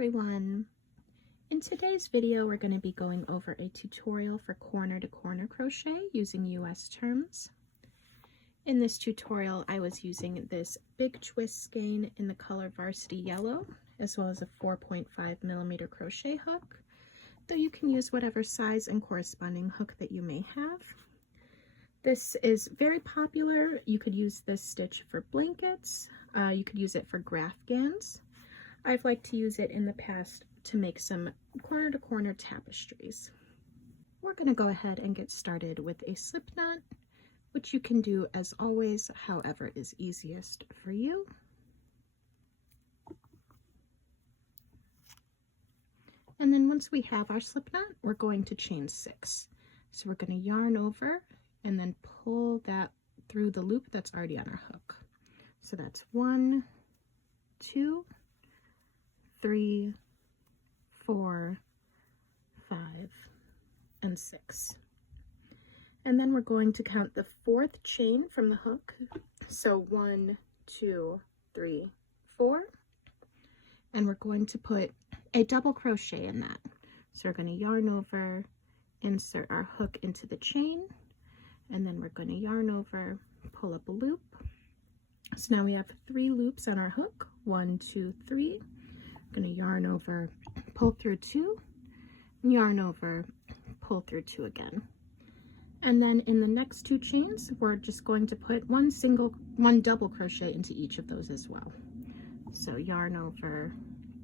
everyone. In today's video, we're going to be going over a tutorial for corner to corner crochet using US terms. In this tutorial, I was using this big twist skein in the color Varsity Yellow, as well as a 4.5mm crochet hook, though you can use whatever size and corresponding hook that you may have. This is very popular. You could use this stitch for blankets. You could use it for Graphgans. I've liked to use it in the past to make some corner to corner tapestries. We're going to go ahead and get started with a slip knot, which you can do as always, however is easiest for you. And then once we have our slip knot, we're going to chain 6. So we're going to yarn over and then pull that through the loop that's already on our hook. So that's 1, 2, 3, 4, 5, and 6. And then we're going to count the 4th chain from the hook. So 1, 2, 3, 4. And we're going to put a double crochet in that. So we're going to yarn over, insert our hook into the chain, and then we're going to yarn over, pull up a loop. So now we have 3 loops on our hook. 1, 2, 3. I'm going to yarn over, pull through 2, yarn over, pull through 2 again. And then in the next 2 chains, we're just going to put one double crochet into each of those as well. So yarn over,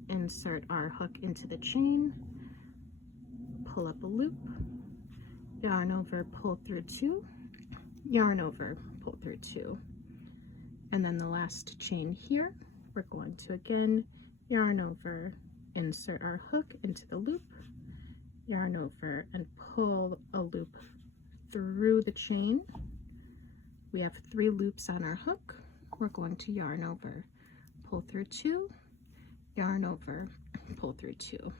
insert our hook into the chain, pull up a loop, yarn over, pull through 2, yarn over, pull through 2. And then the last chain here, we're going to again yarn over, insert our hook into the loop, yarn over, and pull a loop through the chain. We have 3 loops on our hook. We're going to yarn over, pull through 2, yarn over, pull through 2.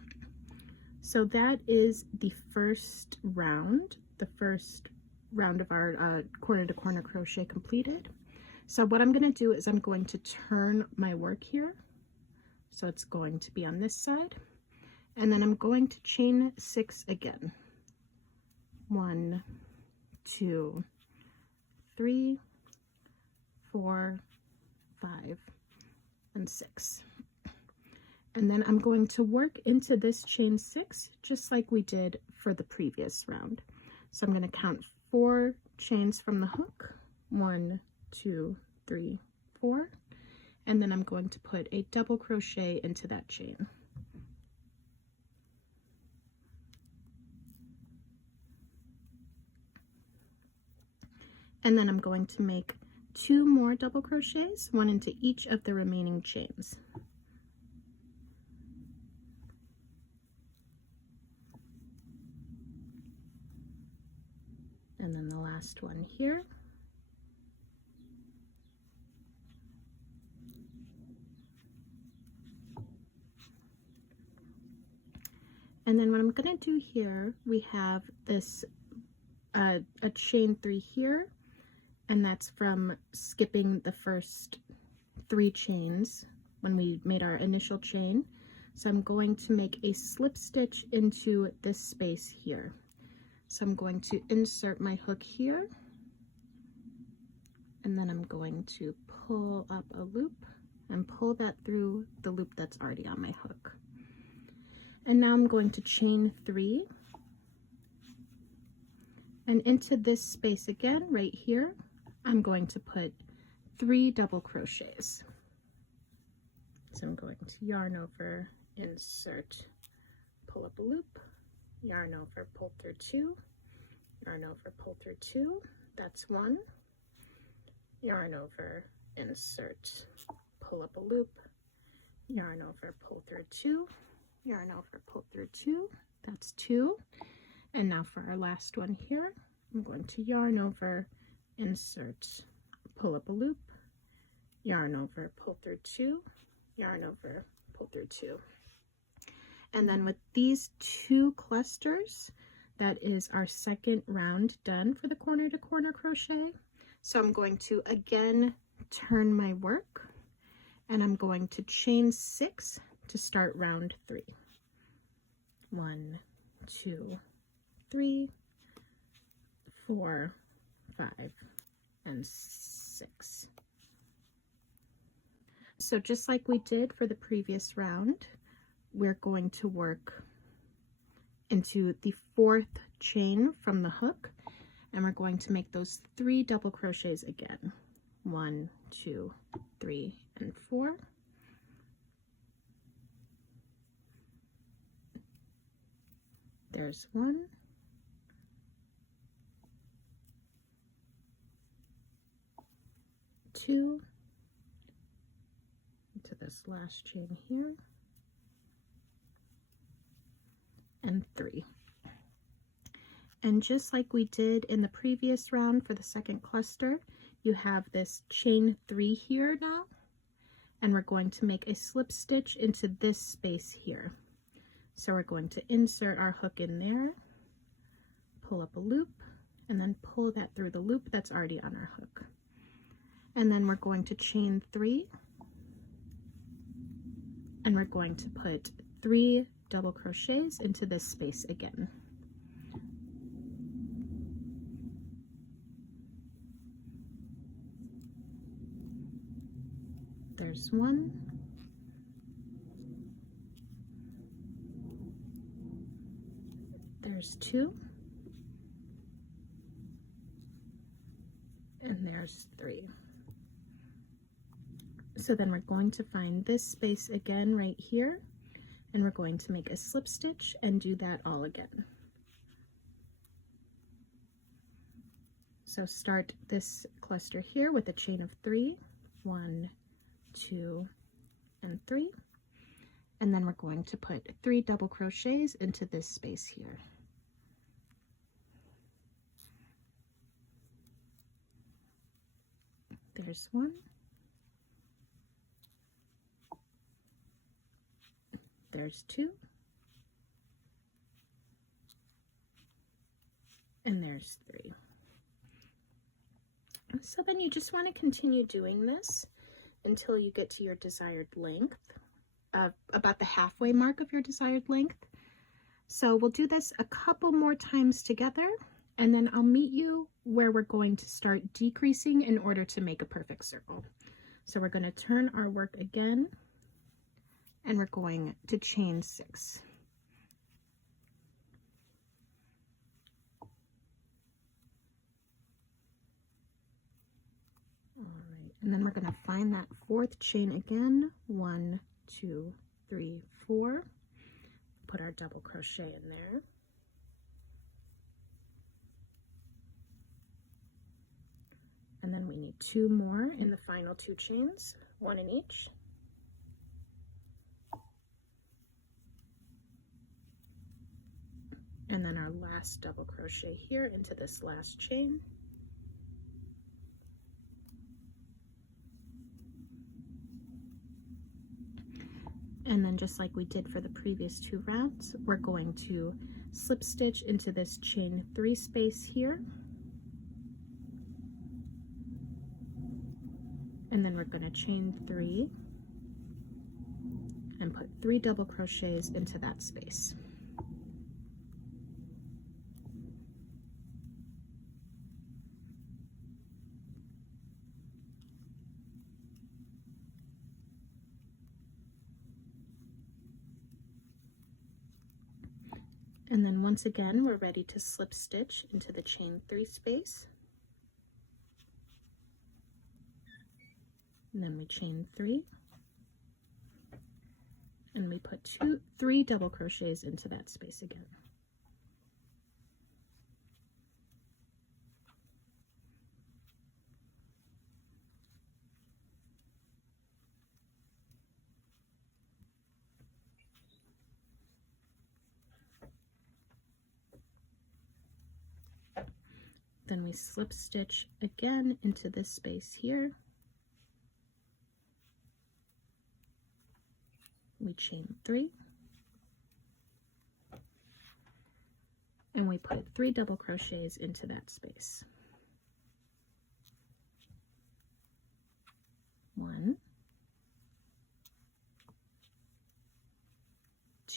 So that is the first round of our corner to corner crochet completed. So what I'm going to do is I'm going to turn my work here. So it's going to be on this side, and then I'm going to chain 6 again. 1, 2, 3, 4, 5, and 6. And then I'm going to work into this chain 6 just like we did for the previous round. So I'm going to count 4 chains from the hook. 1, 2, 3, 4. And then I'm going to put a double crochet into that chain. And then I'm going to make 2 more double crochets, 1 into each of the remaining chains. And then the last one here. And then what I'm going to do here, we have this a chain 3 here, and that's from skipping the first 3 chains when we made our initial chain. So I'm going to make a slip stitch into this space here. So I'm going to insert my hook here, and then I'm going to pull up a loop and pull that through the loop that's already on my hook. And now I'm going to chain 3, and into this space again, right here, I'm going to put 3 double crochets. So I'm going to yarn over, insert, pull up a loop, yarn over, pull through 2, yarn over, pull through 2, that's 1, yarn over, insert, pull up a loop, yarn over, pull through 2, yarn over, pull through 2, that's 2. And now for our last one here, I'm going to yarn over, insert, pull up a loop, yarn over, pull through 2, yarn over, pull through 2. And then with these 2 clusters, that is our second round done for the corner to corner crochet. So I'm going to again turn my work, and I'm going to chain 6 to start round 3. 1, 2, 3, 4, 5, and 6. So just like we did for the previous round, we're going to work into the 4th chain from the hook, and we're going to make those 3 double crochets again. 1, 2, 3, and 4. There's 1. 2, into this last chain here, and 3. And just like we did in the previous round for the second cluster, you have this chain 3 here now, and we're going to make a slip stitch into this space here. So we're going to insert our hook in there, pull up a loop, and then pull that through the loop that's already on our hook. And then we're going to chain 3, and we're going to put 3 double crochets into this space again. There's 1, there's 2, and there's 3. So then we're going to find this space again right here, and we're going to make a slip stitch and do that all again. So start this cluster here with a chain of 3, 1, 2, and 3, and then we're going to put 3 double crochets into this space here. There's 1, there's 2, and there's 3. So then you just want to continue doing this until you get to your desired length, about the halfway mark of your desired length. So we'll do this a couple more times together, and then I'll meet you where we're going to start decreasing in order to make a perfect circle. So we're going to turn our work again, and we're going to chain 6. And then we're going to find that 4th chain again, 1, 2, 3, 4, put our double crochet in there, and then we need 2 more in the final 2 chains, 1 in each, and then our last double crochet here into this last chain. And then just like we did for the previous 2 rounds, we're going to slip stitch into this chain 3 space here. And then we're going to chain 3 and put 3 double crochets into that space. And then once again, we're ready to slip stitch into the chain 3 space. And then we chain 3. And we put 3 double crochets into that space again. Then we slip stitch again into this space here. We chain 3. And we put 3 double crochets into that space. 1,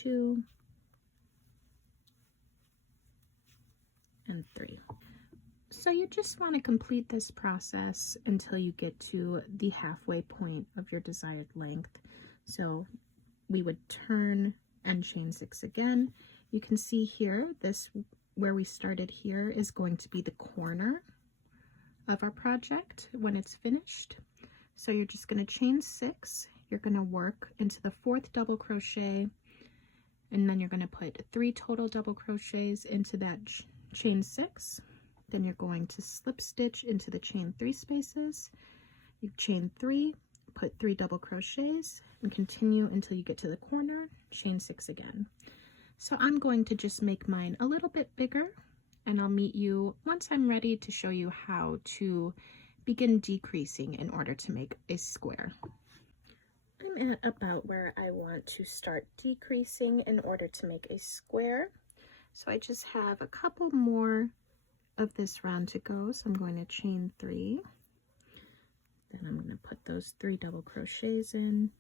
2 and 3. So you just want to complete this process until you get to the halfway point of your desired length. So we would turn and chain 6 again. You can see here, this where we started here is going to be the corner of our project when it's finished. So you're just going to chain 6, you're going to work into the 4th double crochet, and then you're going to put 3 total double crochets into that chain 6. Then you're going to slip stitch into the chain 3 spaces. You chain 3, put 3 double crochets, and continue until you get to the corner, chain 6 again. So I'm going to just make mine a little bit bigger, and I'll meet you once I'm ready to show you how to begin decreasing in order to make a square. I'm at about where I want to start decreasing in order to make a square. So I just have a couple more of this round to go. So I'm going to chain 3. Then I'm going to put those 3 double crochets in.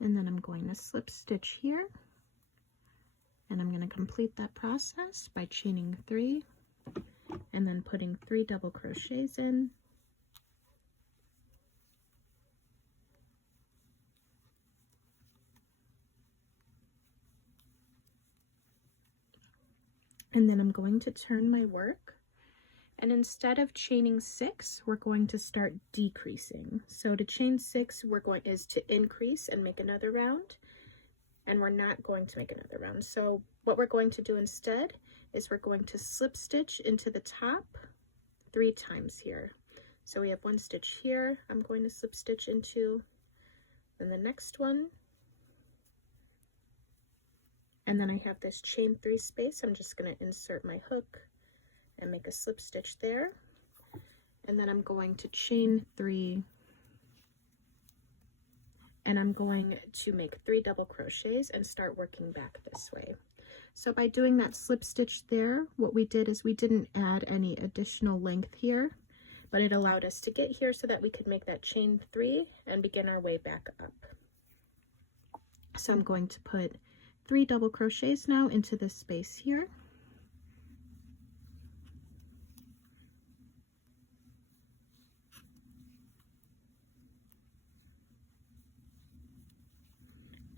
And then I'm going to slip stitch here. And I'm going to complete that process by chaining 3 and then putting 3 double crochets in. And then I'm going to turn my work, and instead of chaining 6, we're going to start decreasing. So to chain 6 is to increase and make another round, and we're not going to make another round. So what we're going to do instead is we're going to slip stitch into the top 3 times here. So we have 1 stitch here, I'm going to slip stitch into, then the next one, and then I have this chain 3 space. I'm just going to insert my hook and make a slip stitch there, and then I'm going to chain 3, and I'm going to make 3 double crochets and start working back this way. So by doing that slip stitch there, what we did is we didn't add any additional length here, but it allowed us to get here so that we could make that chain 3 and begin our way back up. So I'm going to put 3 double crochets now into this space here.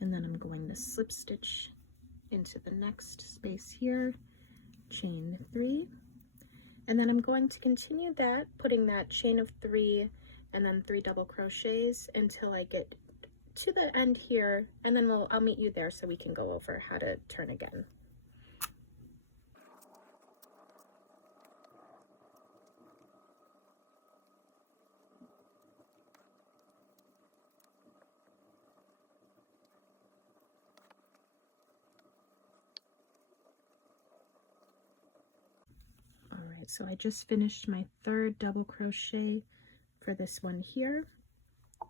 And then I'm going to slip stitch into the next space here, chain 3, and then I'm going to continue that, putting that chain of 3 and then 3 double crochets until I get to the end here, and then I'll meet you there so we can go over how to turn again. Alright, so I just finished my 3rd double crochet for this one here.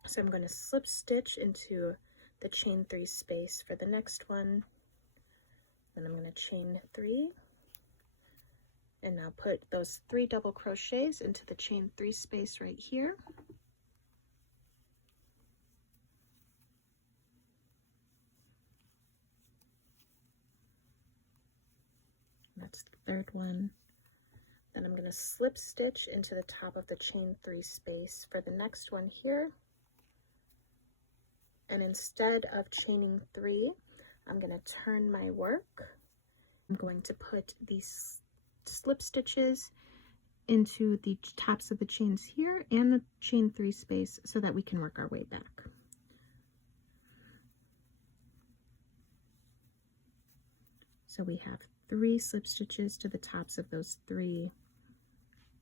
So I'm going to slip stitch into the chain 3 space for the next one. Then I'm going to chain 3 and now put those 3 double crochets into the chain 3 space right here. That's the 3rd one. Then I'm going to slip stitch into the top of the chain 3 space for the next one here. And instead of chaining 3, I'm going to turn my work. I'm going to put these slip stitches into the tops of the chains here and the chain 3 space so that we can work our way back. So we have 3 slip stitches to the tops of those 3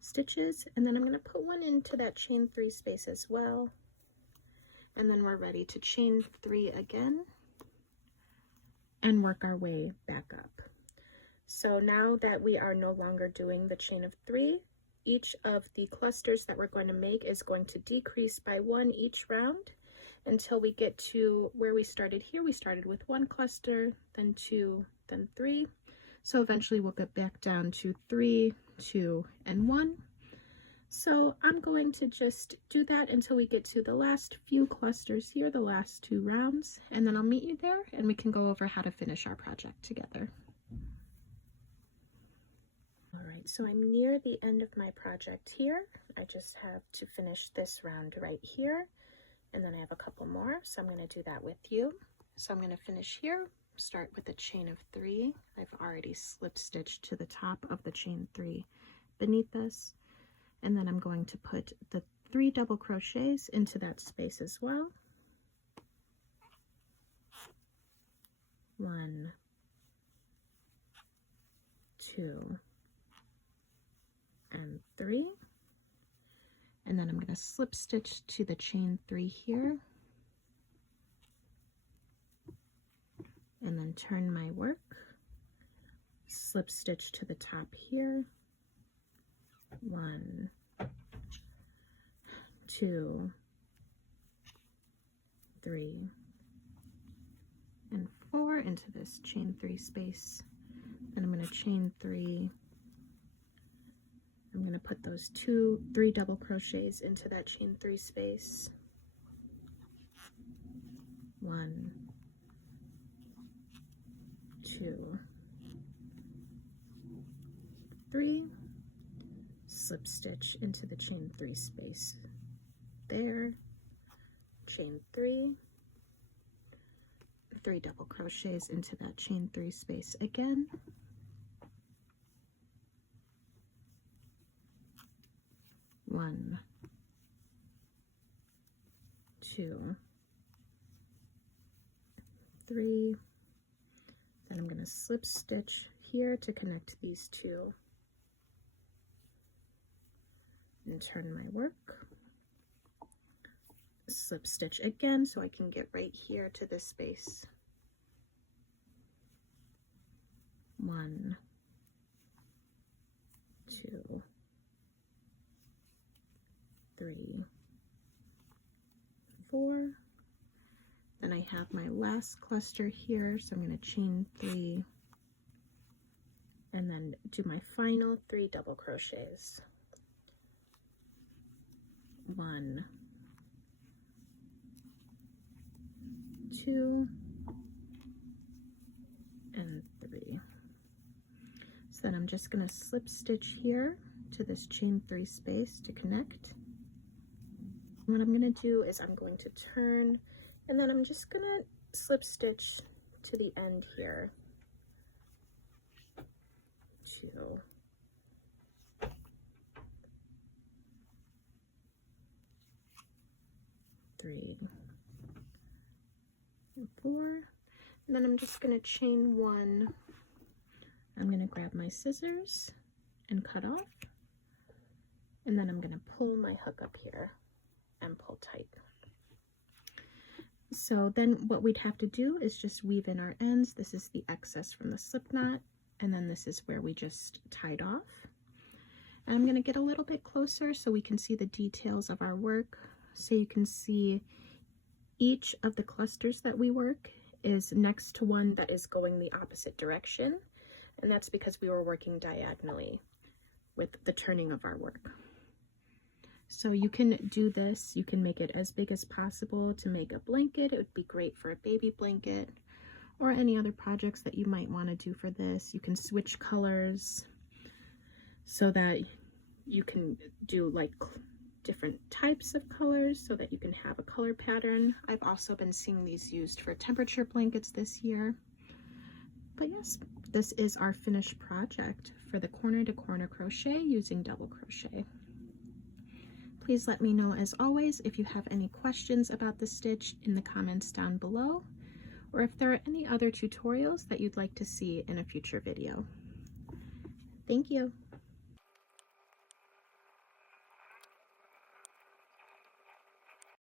stitches, and then I'm going to put 1 into that chain 3 space as well, and then we're ready to chain 3 again and work our way back up. So now that we are no longer doing the chain of 3, each of the clusters that we're going to make is going to decrease by 1 each round until we get to where we started here. We started with 1 cluster, then 2, then 3. So eventually we'll get back down to 3, 2, and 1. So I'm going to just do that until we get to the last few clusters here, the last 2 rounds, and then I'll meet you there and we can go over how to finish our project together. All right, so I'm near the end of my project here. I just have to finish this round right here, and then I have a couple more, so I'm going to do that with you. So I'm going to finish here, start with a chain of 3. I've already slip stitched to the top of the chain 3 beneath this. And then I'm going to put the 3 double crochets into that space as well. 1, 2, and 3. And then I'm going to slip stitch to the chain 3 here. And then turn my work, slip stitch to the top here. 1, 2, 3, and 4 into this chain 3 space. And I'm going to chain 3. I'm going to put those 3 double crochets into that chain 3 space. 1, 2, 3. Slip stitch into the chain 3 space there, chain 3, 3 double crochets into that chain 3 space again, 1, 2, 3. Then I'm going to slip stitch here to connect these 2 and turn my work, slip stitch again so I can get right here to this space. 1, 2, 3, 4. Then I have my last cluster here, so I'm going to chain 3 and then do my final 3 double crochets. 1, 2, and 3. So then I'm just going to slip stitch here to this chain 3 space to connect. What I'm going to do is I'm going to turn, and then I'm just going to slip stitch to the end here. 2, 3, and 4, and then I'm just going to chain 1. I'm going to grab my scissors and cut off, and then I'm going to pull my hook up here and pull tight. So then what we'd have to do is just weave in our ends. This is the excess from the slip knot, and then this is where we just tied off. And I'm going to get a little bit closer so we can see the details of our work. So you can see each of the clusters that we work is next to one that is going the opposite direction, and that's because we were working diagonally with the turning of our work. So you can do this, you can make it as big as possible to make a blanket. It would be great for a baby blanket or any other projects that you might want to do for this. You can switch colors so that you can do like different types of colors so that you can have a color pattern. I've also been seeing these used for temperature blankets this year. But yes, this is our finished project for the corner to corner crochet using double crochet. Please let me know, as always, if you have any questions about the stitch in the comments down below, or if there are any other tutorials that you'd like to see in a future video. Thank you.